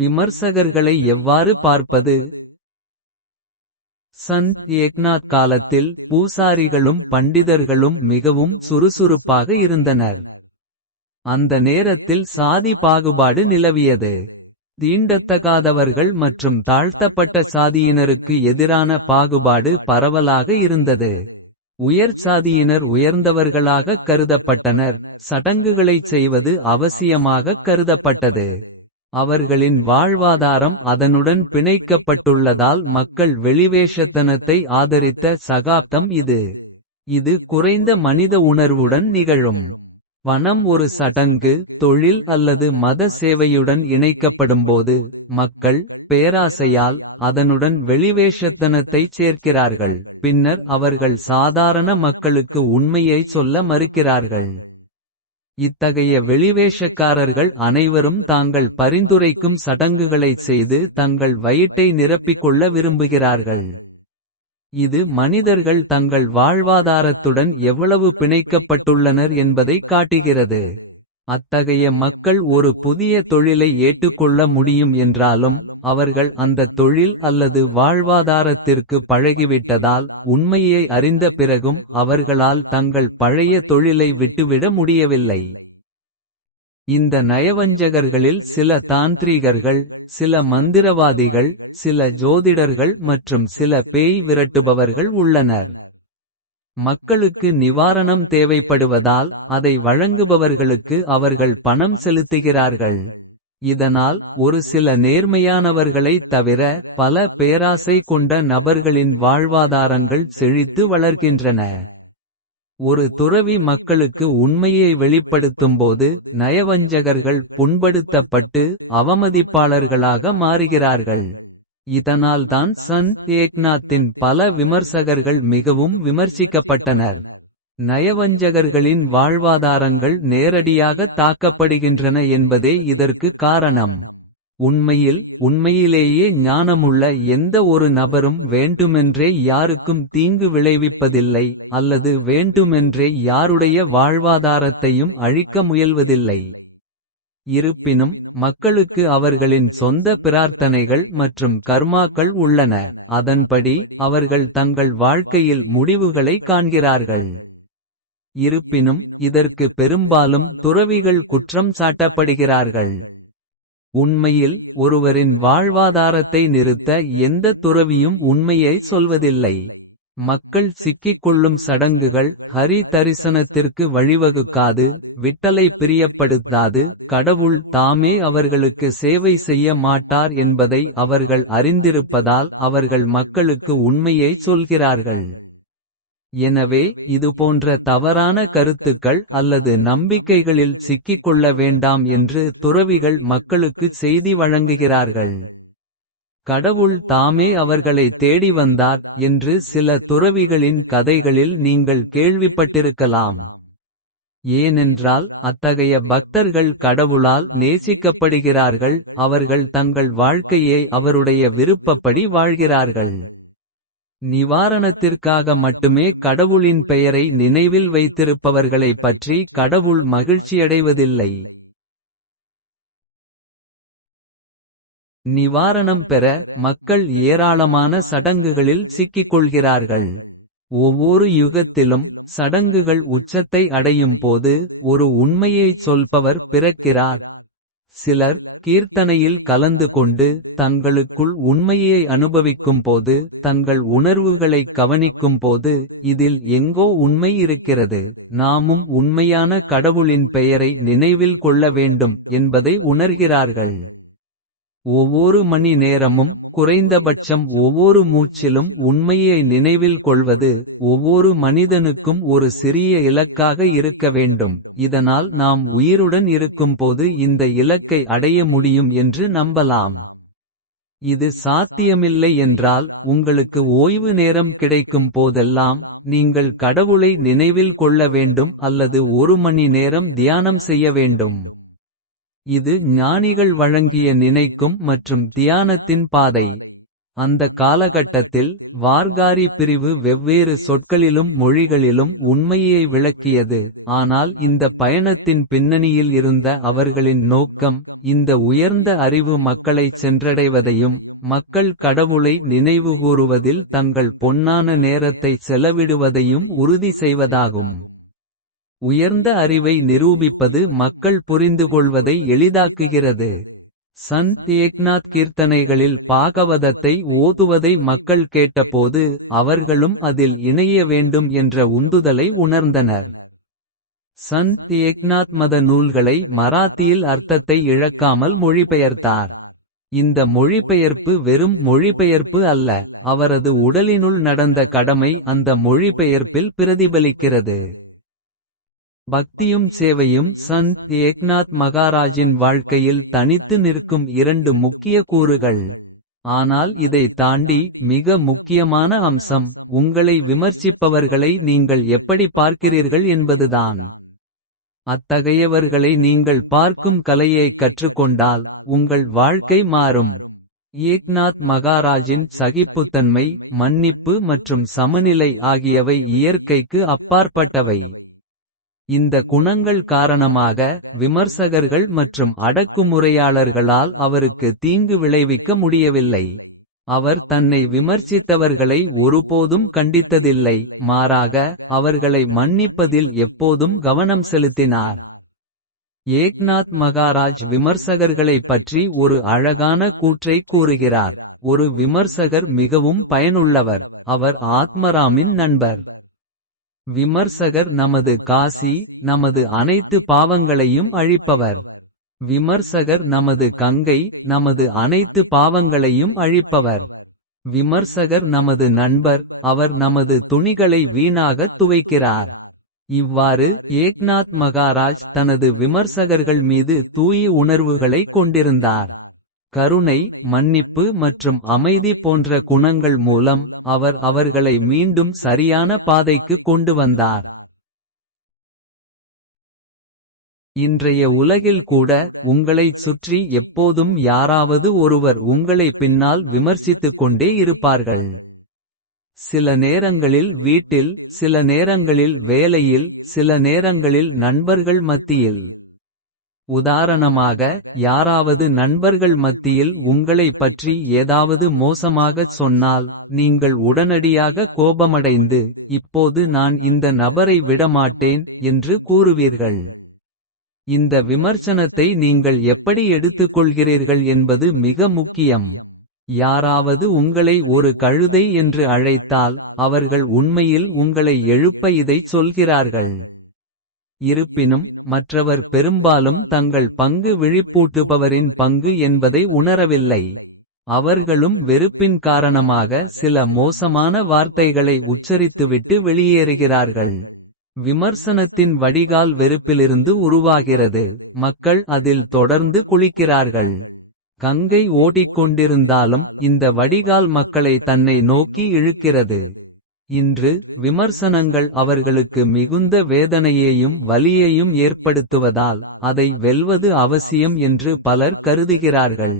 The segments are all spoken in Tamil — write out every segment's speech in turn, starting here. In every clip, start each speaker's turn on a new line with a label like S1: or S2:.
S1: விமர்சகர்களை எவ்வாறு பார்ப்பது சந்த் ஏக்நாத் காலத்தில் பூசாரிகளும் பண்டிதர்களும் மிகவும் சுறுசுறுப்பாக இருந்தனர். அந்த நேரத்தில் சாதி பாகுபாடு நிலவியது. தீண்டத்தகாதவர்கள் மற்றும் தாழ்த்தப்பட்ட சாதியினருக்கு எதிரான பாகுபாடு பரவலாக இருந்தது. உயர் சாதியினர் உயர்ந்தவர்களாகக் கருதப்பட்டனர். சடங்குகளைச் செய்வது அவசியமாகக் கருதப்பட்டது. அவர்களின் வாழ்வாதாரம் அதனுடன் பிணைக்கப்பட்டுள்ளதால் மக்கள் வெளிவேஷத்தனத்தை ஆதரித்த சகாப்தம் இது. இது குறைந்த மனித உணர்வுடன் நிகழும். பணம் ஒரு சடங்கு தொழில் அல்லது மத சேவையுடன் இணைக்கப்படும்போது. மக்கள் பேராசையால் அதனுடன் வெளிவேஷத்தனத்தைச் சேர்க்கிறார்கள். பின்னர் அவர்கள் சாதாரண மக்களுக்கு உண்மையைச் சொல்ல மறுக்கிறார்கள். இத்தகைய வெளிவேஷக்காரர்கள் அனைவரும் தாங்கள் பரிந்துரைக்கும் சடங்குகளைச் செய்து தங்கள் வயிட்டை நிரப்பிக்கொள்ள விரும்புகிறார்கள். இது மனிதர்கள் தங்கள் வாழ்வாதாரத்துடன் எவ்வளவு பிணைக்கப்பட்டுள்ளனர் என்பதைக் காட்டுகிறது. அத்தகைய மக்கள் ஒரு புதிய தொழிலை ஏற்றுக்கொள்ள முடியும் என்றாலும். அவர்கள் அந்த தொழில் அல்லது வாழ்வாதாரத்திற்கு பழகிவிட்டதால். உண்மையை அறிந்த பிறகும் அவர்களால் தங்கள் பழைய தொழிலை விட்டுவிட முடியவில்லை. இந்த நயவஞ்சகர்களில் சில தாந்திரீகர்கள். சில மந்திரவாதிகள் சில ஜோதிடர்கள் மற்றும் சில பேய் விரட்டுபவர்கள் உள்ளனர். மக்களுக்கு நிவாரணம் தேவைப்படுவதால். அதை வழங்குபவர்களுக்கு அவர்கள் பணம் செலுத்துகிறார்கள். இதனால் ஒரு சில நேர்மையானவர்களைத் தவிர. பல பேராசை கொண்ட நபர்களின் வாழ்வாதாரங்கள் செழித்து வளர்கின்றன. ஒரு துறவி மக்களுக்கு உண்மையை வெளிப்படுத்தும்போது. நயவஞ்சகர்கள் புண்படுத்தப்பட்டு அவமதிப்பாளர்களாக மாறுகிறார்கள். இதனால்தான் சந்த் ஏக்நாத்தின் பல விமர்சகர்கள் மிகவும் விமர்சிக்கப்பட்டனர். நயவஞ்சகர்களின் வாழ்வாதாரங்கள் நேரடியாக தாக்கப்படுகின்றன என்பதே இதற்கு காரணம். உண்மையில் உண்மையிலேயே ஞானமுள்ள எந்த ஒரு நபரும் வேண்டுமென்றே யாருக்கும் தீங்கு விளைவிப்பதில்லை. அல்லது வேண்டுமென்றே யாருடைய வாழ்வாதாரத்தையும் அழிக்க முயல்வதில்லை. இருப்பினும் மக்களுக்கு அவர்களின் சொந்த பிரார்த்தனைகள் மற்றும் கர்மாக்கள் உள்ளன. அதன்படி அவர்கள் தங்கள் வாழ்க்கையில் முடிவுகளை காண்கிறார்கள். இருப்பினும் இதற்கு பெரும்பாலும் துறவிகள் குற்றம் சாட்டப்படுகிறார்கள். உண்மையில் ஒருவரின் வாழ்வாதாரத்தை நிறுத்த எந்த துறவியும் உண்மையை சொல்வதில்லை. மக்கள் சிக்கிக்கொள்ளும் சடங்குகள் ஹரி தரிசனத்திற்கு வழிவகுக்காது. விட்டலை பிரியப்படுத்தாது கடவுள் தாமே அவர்களுக்கு சேவை செய்ய மாட்டார் என்பதை அவர்கள் அறிந்திருப்பதால். அவர்கள் மக்களுக்கு உண்மையை சொல்கிறார்கள். எனவே இதுபோன்ற தவறான கருத்துக்கள் அல்லது நம்பிக்கைகளில் சிக்கிக்கொள்ள வேண்டாம் என்று துறவிகள் மக்களுக்குச் செய்தி வழங்குகிறார்கள். கடவுள் தாமே அவர்களை தேடி வந்தார் என்று சில துறவிகளின் கதைகளில் நீங்கள் கேள்விப்பட்டிருக்கலாம். ஏனென்றால் அத்தகைய பக்தர்கள் கடவுளால் நேசிக்கப்படுகிறார்கள். அவர்கள் தங்கள் வாழ்க்கையை அவருடைய விருப்பப்படி வாழ்கிறார்கள். நிவாரணத்திற்காக மட்டுமே கடவுளின் பெயரை நினைவில் வைத்திருப்பவர்களைப் பற்றி கடவுள் மகிழ்ச்சியடைவதில்லை. நிவாரணம் பெற மக்கள் ஏராளமான சடங்குகளில் சிக்கிக்கொள்கிறார்கள். ஒவ்வொரு யுகத்திலும் சடங்குகள் உச்சத்தை அடையும் போது. ஒரு உண்மையைச் சொல்பவர் பிறக்கிறார். சிலர் கீர்த்தனையில் கலந்து கொண்டு தங்களுக்குள் உண்மையை அனுபவிக்கும் போது. தங்கள் உணர்வுகளைக் கவனிக்கும் போது இதில் எங்கோ உண்மை இருக்கிறது. நாமும் உண்மையான கடவுளின் பெயரை நினைவில் கொள்ள வேண்டும் என்பதை உணர்கிறார்கள். ஒவ்வொரு மணி நேரமும் குறைந்தபட்சம் ஒவ்வொரு மூச்சிலும் உண்மையை நினைவில் கொள்வது. ஒவ்வொரு மனிதனுக்கும் ஒரு சிறிய இலக்காக இருக்க வேண்டும். இதனால் நாம் உயிருடன் இருக்கும்போது இந்த இலக்கை அடைய முடியும் என்று நம்பலாம். இது சாத்தியமில்லை என்றால் உங்களுக்கு ஓய்வு நேரம் கிடைக்கும் போதெல்லாம். நீங்கள் கடவுளை நினைவில் கொள்ள வேண்டும் அல்லது ஒரு மணி நேரம் தியானம் செய்ய வேண்டும். இது ஞானிகள் வழங்கிய நினைக்கும் மற்றும் தியானத்தின் பாதை. அந்த காலகட்டத்தில் வார்காரி பிரிவு வெவ்வேறு சொற்களிலும் மொழிகளிலும் உண்மையை விளக்கியது ஆனால் இந்த பயணத்தின் பின்னணியில் இருந்த அவர்களின் நோக்கம் இந்த உயர்ந்த அறிவு மக்களைச் சென்றடைவதையும் மக்கள் கடவுளை நினைவுகூருவதில் தங்கள் பொன்னான நேரத்தை செலவிடுவதையும் உறுதி செய்வதாகும் உயர்ந்த அறிவை நிரூபிப்பது மக்கள் புரிந்துகொள்வதை எளிதாக்குகிறது. சந்த் ஏக்நாத் கீர்த்தனைகளில் பாகவதத்தை ஓதுவதை மக்கள் கேட்டபோது அவர்களும் அதில் இணைய வேண்டும் என்ற உந்துதலை உணர்ந்தனர். சந்த் ஏக்நாத் மத நூல்களை மராத்தியில் அர்த்தத்தை இழக்காமல் மொழிபெயர்த்தார். இந்த மொழிபெயர்ப்பு வெறும் மொழிபெயர்ப்பு அல்ல அவரது உடலினுள் நடந்த கடமை அந்த மொழிபெயர்ப்பில் பிரதிபலிக்கிறது. பக்தியும் சேவையும் சந்த் ஏக்நாத் மகாராஜின் வாழ்க்கையில் தனித்து நிற்கும் இரண்டு முக்கிய கூறுகள். ஆனால் இதை தாண்டி மிக முக்கியமான அம்சம் உங்களை விமர்சிப்பவர்களை நீங்கள் எப்படி பார்க்கிறீர்கள் என்பதுதான். அத்தகையவர்களை நீங்கள் பார்க்கும் கலையை கற்றுக்கொண்டால் உங்கள் வாழ்க்கை மாறும். ஏக்நாத் மகாராஜின் சகிப்புத்தன்மை மன்னிப்பு மற்றும் சமநிலை ஆகியவை இயற்கைக்கு அப்பாற்பட்டவை. இந்த குணங்கள் காரணமாக விமர்சகர்கள் மற்றும் அடக்குமுறையாளர்களால் அவருக்கு தீங்கு விளைவிக்க முடியவில்லை. அவர் தன்னை விமர்சித்தவர்களை ஒருபோதும் கண்டித்ததில்லை மாறாக அவர்களை மன்னிப்பதில் எப்போதும் கவனம் செலுத்தினார். ஏக்நாத் மகாராஜ் விமர்சகர்களைப் பற்றி ஒரு அழகான கூற்றை கூறுகிறார். ஒரு விமர்சகர் மிகவும் பயனுள்ளவர் அவர் ஆத்மராமின் நண்பர். விமர்சகர் நமது காசி நமது அனைத்து பாவங்களையும் அழிப்பவர். விமர்சகர் நமது கங்கை நமது அனைத்து பாவங்களையும் அழிப்பவர். விமர்சகர் நமது நண்பர் அவர் நமது துணிகளை வீணாகத் துவைக்கிறார். இவ்வாறு ஏக்நாத் மகாராஜ் தனது விமர்சகர்கள் மீது தூய உணர்வுகளை கொண்டிருந்தார். கருணை மன்னிப்பு மற்றும் அமைதி போன்ற குணங்கள் மூலம் அவர் அவர்களை மீண்டும் சரியான பாதைக்கு கொண்டு வந்தார். இன்றைய உலகில் கூட உங்களைச் சுற்றி எப்போதும் யாராவது ஒருவர் உங்களை பின்னால் விமர்சித்துக் கொண்டே இருப்பார்கள். சில நேரங்களில் வீட்டில் சில நேரங்களில் வேலையில் சில நேரங்களில் நண்பர்கள் மத்தியில். உதாரணமாக யாராவது நண்பர்கள் மத்தியில் உங்களை பற்றி ஏதாவது மோசமாகச் சொன்னால் நீங்கள் உடனடியாக கோபமடைந்து இப்போது நான் இந்த நபரை விடமாட்டேன் என்று கூறுவீர்கள். இந்த விமர்சனத்தை நீங்கள் எப்படி எடுத்துக்கொள்கிறீர்கள் என்பது மிக முக்கியம். யாராவது உங்களை ஒரு கழுதை என்று அழைத்தால் அவர்கள் உண்மையில் உங்களை எழுப்ப இதைச் சொல்கிறார்கள். இருப்பினும் மற்றவர் பெரும்பாலும் தங்கள் பங்கு விழிப்பூட்டுபவரின் பங்கு என்பதை உணரவில்லை. அவர்களும் வெறுப்பின் காரணமாக சில மோசமான வார்த்தைகளை உச்சரித்துவிட்டு வெளியேறுகிறார்கள். விமர்சனத்தின் வடிகால் வெறுப்பிலிருந்து உருவாகிறது மக்கள் அதில் தொடர்ந்து குளிக்கிறார்கள். கங்கை ஓடிக்கொண்டிருந்தாலும் இந்த வடிகால் மக்களை தன்னை நோக்கி இழுக்கிறது. இன்று விமர்சனங்கள் அவர்களுக்கு மிகுந்த வேதனையையும் வலியையும் ஏற்படுத்துவதால் அதை வெல்வது அவசியம் என்று பலர் கருதுகிறார்கள்.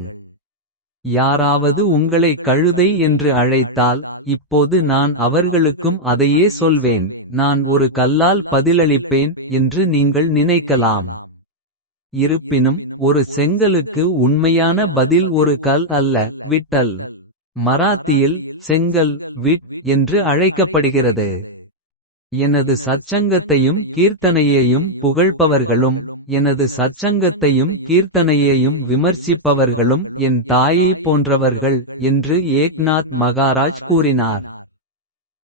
S1: யாராவது உங்களை கழுதை என்று அழைத்தால் இப்போது நான் அவர்களுக்கும் அதையே சொல்வேன் நான் ஒரு கல்லால் பதிலளிப்பேன் என்று நீங்கள் நினைக்கலாம். இருப்பினும் ஒரு செங்கலுக்கு உண்மையான பதில் ஒரு கல் அல்ல விட்டல். மராத்தியில் செங்கல் விட் என்று அழைக்கப்படுகிறது. எனது சச்சங்கத்தையும் கீர்த்தனையையும் புகழ்பவர்களும். எனது சச்சங்கத்தையும் கீர்த்தனையையும் விமர்சிப்பவர்களும் என் தாயை போன்றவர்கள் என்று ஏக்நாத் மகாராஜ் கூறினார்.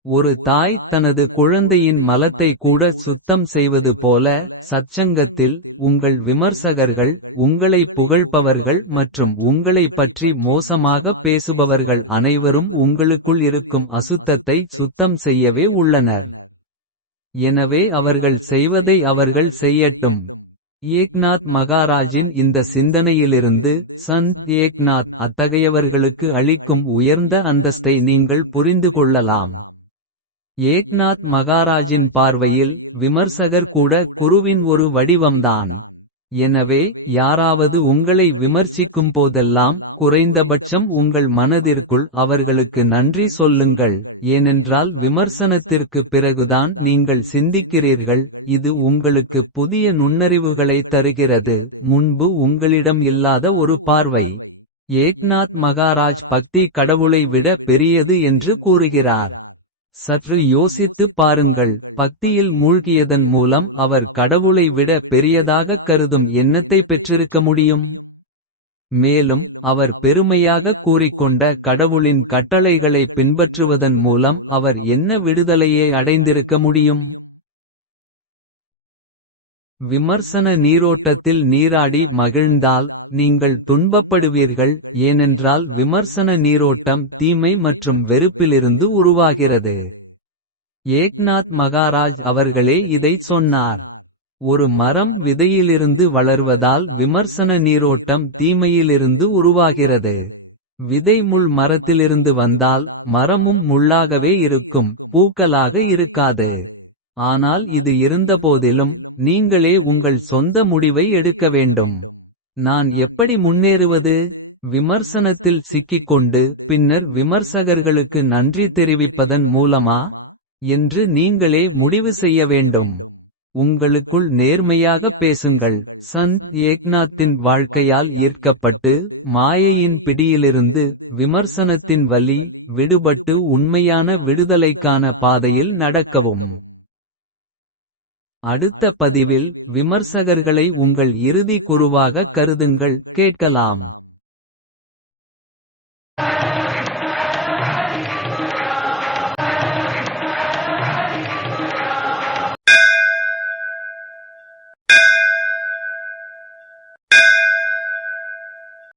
S1: ஒரு தாய் தனது குழந்தையின் மலத்தை கூட சுத்தம் செய்வது போல சச்சங்கத்தில் உங்கள் விமர்சகர்கள் உங்களை புகழ்பவர்கள் மற்றும் உங்களைப் பற்றி மோசமாக பேசுபவர்கள் அனைவரும் உங்களுக்குள் இருக்கும் அசுத்தத்தை சுத்தம் செய்யவே உள்ளனர். எனவே அவர்கள் செய்வதை அவர்கள் செய்யட்டும். ஏக்நாத் மகாராஜின் இந்த சிந்தனையிலிருந்து சந்த் ஏக்நாத் அத்தகையவர்களுக்கு அளிக்கும் உயர்ந்த அந்தஸ்தை நீங்கள் புரிந்து கொள்ளலாம். ஏக்நாத் மகாராஜின் பார்வையில் விமர்சகர் கூட குருவின் ஒரு வடிவம்தான். எனவே யாராவது உங்களை விமர்சிக்கும் போதெல்லாம் குறைந்தபட்சம் உங்கள் மனதிற்குள் அவர்களுக்கு நன்றி சொல்லுங்கள். ஏனென்றால் விமர்சனத்திற்கு பிறகுதான் நீங்கள் சிந்திக்கிறீர்கள் இது உங்களுக்கு புதிய நுண்ணறிவுகளை தருகிறது முன்பு உங்களிடம் இல்லாத ஒரு பார்வை. ஏக்நாத் மகாராஜ் பக்தி கடவுளை விட பெரியது என்று கூறுகிறார். சற்று யோசித்துப் பாருங்கள். பக்தியில் மூழ்கியதன் மூலம் அவர் கடவுளை விட பெரியதாகக் கருதும் எண்ணத்தை பெற்றிருக்க முடியும். மேலும் அவர் பெருமையாக கூறிக்கொண்ட கடவுளின் கட்டளைகளை பின்பற்றுவதன் மூலம் அவர் என்ன விடுதலையை அடைந்திருக்க முடியும்? விமர்சன நீரோட்டத்தில் நீராடி மகிழ்ந்தால் நீங்கள் துன்பப்படுவீர்கள் ஏனென்றால் விமர்சன நீரோட்டம் தீமை மற்றும் வெறுப்பிலிருந்து உருவாகிறது. ஏக்நாத் மகாராஜ் அவர்களே இதைச் சொன்னார். ஒரு மரம் விதையிலிருந்து வளர்வதால் விமர்சன நீரோட்டம் தீமையிலிருந்து உருவாகிறது. விதை முள் மரத்திலிருந்து வந்தால் மரமும் முள்ளாகவே இருக்கும் பூக்களாக இருக்காது. ஆனால் இது இருந்தபோதிலும் நீங்களே உங்கள் சொந்த முடிவை எடுக்க வேண்டும். நான் எப்படி முன்னேறுவது? விமர்சனத்தில் சிக்கிக்கொண்டு பின்னர் விமர்சகர்களுக்கு நன்றி தெரிவிப்பதன் மூலமா? என்று நீங்களே முடிவு செய்ய வேண்டும். உங்களுக்குள் நேர்மையாகப் பேசுங்கள். சந்த் ஏக்நாத்தின் வாழ்க்கையால் ஈர்க்கப்பட்டு மாயையின் பிடியிலிருந்து விமர்சனத்தின் வலி விடுபட்டு உண்மையான விடுதலைக்கான பாதையில் நடக்கவும். அடுத்த பதிவில் விமர்சகர்களை உங்கள் இறுதி குருவாக கருதுங்கள் கேட்கலாம்.